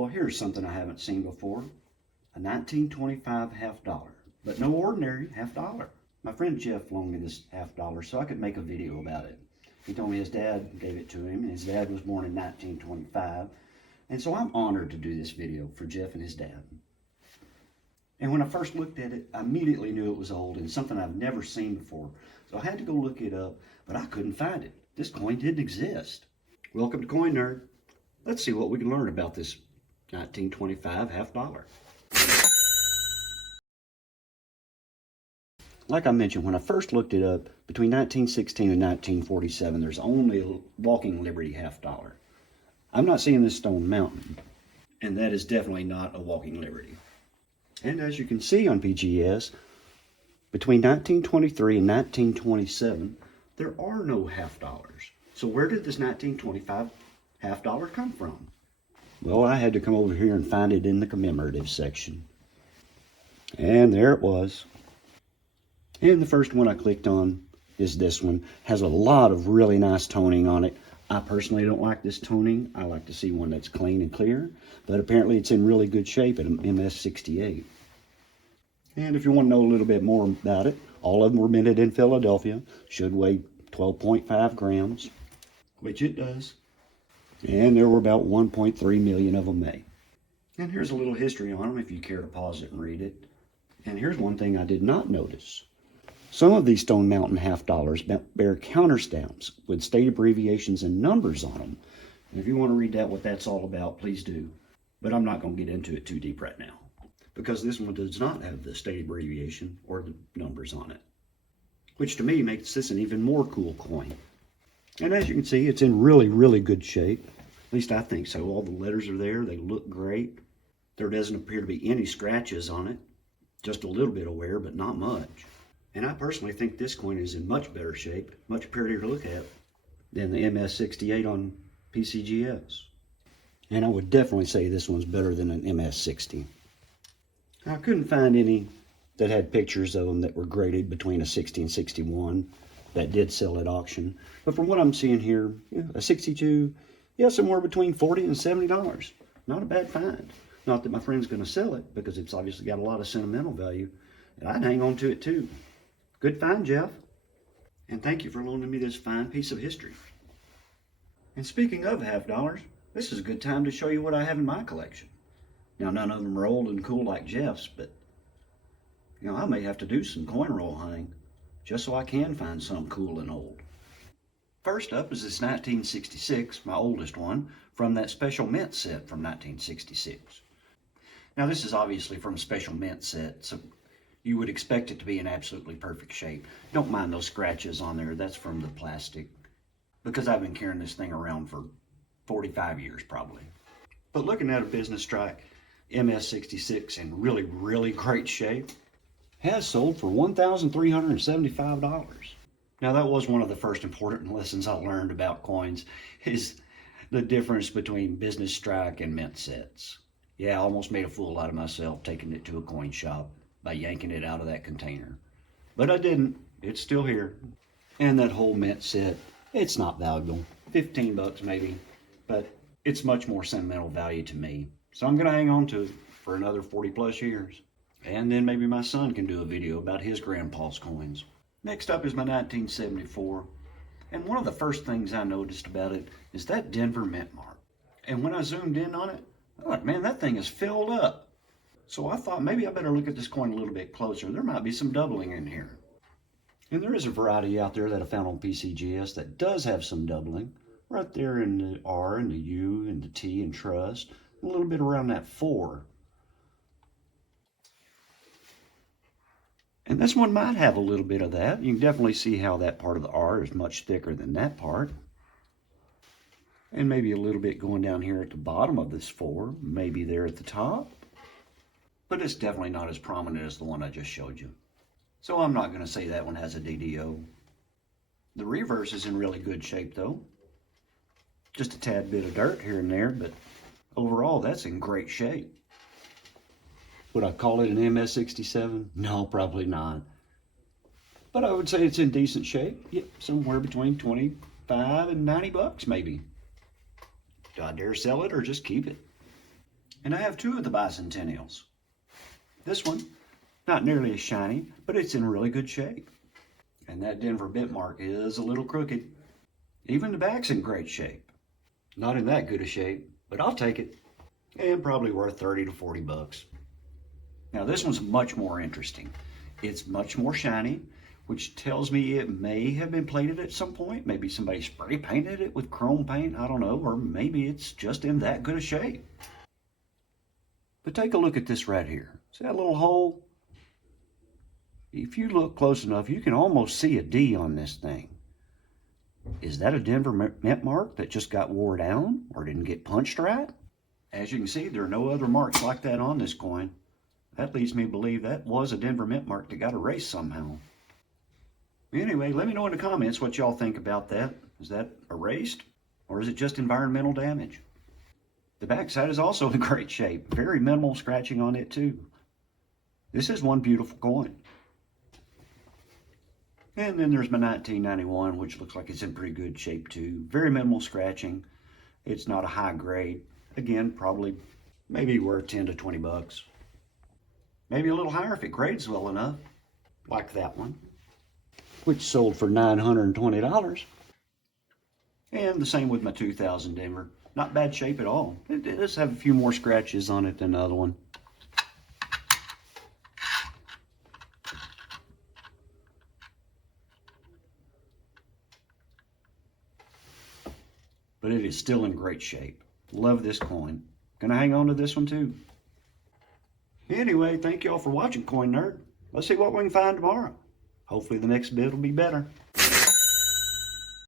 Well, here's something I haven't seen before. A 1925 half dollar, but no ordinary half dollar. My friend Jeff loaned me this half dollar so I could make a video about it. He told me his dad gave it to him, and his dad was born in 1925. And so I'm honored to do this video for Jeff and his dad. And when I first looked at it, I immediately knew it was old and something I've never seen before. So I had to go look it up, but I couldn't find it. This coin didn't exist. Welcome to Coin Nerd. Let's see what we can learn about this 1925 half dollar. Like I mentioned, when I first looked it up, between 1916 and 1947, there's only a Walking Liberty half dollar. I'm not seeing this Stone Mountain, and that is definitely not a Walking Liberty. And as you can see on PGS, between 1923 and 1927, there are no half dollars. So where did this 1925 half dollar come from? Well, I had to come over here and find it in the commemorative section. And there it was. And the first one I clicked on is this one. Has a lot of really nice toning on it. I personally don't like this toning. I like to see one that's clean and clear, but apparently it's in really good shape at an MS-68. And if you want to know a little bit more about it, all of them were minted in Philadelphia. Should weigh 12.5 grams, which it does. And there were about 1.3 million of them made. And here's a little history on them if you care to pause it and read it. And here's one thing I did not notice. Some of these Stone Mountain half dollars bear counterstamps with state abbreviations and numbers on them. And if you want to read what that's all about, please do. But I'm not going to get into it too deep right now, because this one does not have the state abbreviation or the numbers on it, which to me makes this an even more cool coin. And as you can see, it's in really, really good shape. At least I think so. All the letters are there. They look great. There doesn't appear to be any scratches on it. Just a little bit of wear, but not much. And I personally think this coin is in much better shape, much prettier to look at than the MS-68 on PCGS. And I would definitely say this one's better than an MS-60. I couldn't find any that had pictures of them that were graded between a 60 and 61 that did sell at auction. But from what I'm seeing here, a 62, somewhere between $40 and $70. Not a bad find. Not that my friend's going to sell it, because it's obviously got a lot of sentimental value, and I'd hang on to it too. Good find, Jeff. And thank you for loaning me this fine piece of history. And speaking of half dollars, this is a good time to show you what I have in my collection. Now, none of them are old and cool like Jeff's, but I may have to do some coin roll hunting just so I can find some cool and old. First up is this 1966, my oldest one, from that special mint set from 1966. Now, this is obviously from a special mint set, so you would expect it to be in absolutely perfect shape. Don't mind those scratches on there. That's from the plastic, because I've been carrying this thing around for 45 years probably. But looking at a business strike, MS-66 in really, really great shape, has sold for $1,375. Now, that was one of the first important lessons I learned about coins, is the difference between business strike and mint sets. Yeah, I almost made a fool out of myself taking it to a coin shop by yanking it out of that container. But I didn't. It's still here. And that whole mint set, it's not valuable. 15 bucks maybe, but it's much more sentimental value to me. So I'm gonna hang on to it for another 40 plus years. And then maybe my son can do a video about his grandpa's coins. Next up is my 1974. And one of the first things I noticed about it is that Denver mint mark. And when I zoomed in on it, I thought, man, that thing is filled up. So I thought maybe I better look at this coin a little bit closer. There might be some doubling in here. And there is a variety out there that I found on PCGS that does have some doubling. Right there in the R and the U and the T and trust. A little bit around that 4. And this one might have a little bit of that. You can definitely see how that part of the R is much thicker than that part. And maybe a little bit going down here at the bottom of this 4, maybe there at the top. But it's definitely not as prominent as the one I just showed you. So I'm not going to say that one has a DDO. The reverse is in really good shape though. Just a tad bit of dirt here and there, but overall that's in great shape. Would I call it an MS-67? No, probably not. But I would say it's in decent shape. Yep, somewhere between 25 and 90 bucks maybe. Do I dare sell it or just keep it? And I have two of the bicentennials. This one, not nearly as shiny, but it's in really good shape. And that Denver bit mark is a little crooked. Even the back's in great shape. Not in that good a shape, but I'll take it. And probably worth 30 to 40 bucks. Now this one's much more interesting. It's much more shiny, which tells me it may have been plated at some point. Maybe somebody spray painted it with chrome paint, I don't know, or maybe it's just in that good a shape. But take a look at this right here. See that little hole? If you look close enough, you can almost see a D on this thing. Is that a Denver mint mark that just got wore down or didn't get punched right? As you can see, there are no other marks like that on this coin. That leads me to believe that was a Denver mint mark that got erased somehow. Anyway, let me know in the comments what y'all think about that. Is that erased or is it just environmental damage? The backside is also in great shape. Very minimal scratching on it too. This is one beautiful coin. And then there's my 1991, which looks like it's in pretty good shape too. Very minimal scratching. It's not a high grade. Again, probably maybe worth 10 to 20 bucks. Maybe a little higher if it grades well enough, like that one, which sold for $920. And the same with my 2000 Denver. Not bad shape at all. It does have a few more scratches on it than the other one. But it is still in great shape. Love this coin. Gonna hang on to this one too. Anyway, thank y'all for watching, Coin Nerd. Let's see what we can find tomorrow. Hopefully the next bid will be better.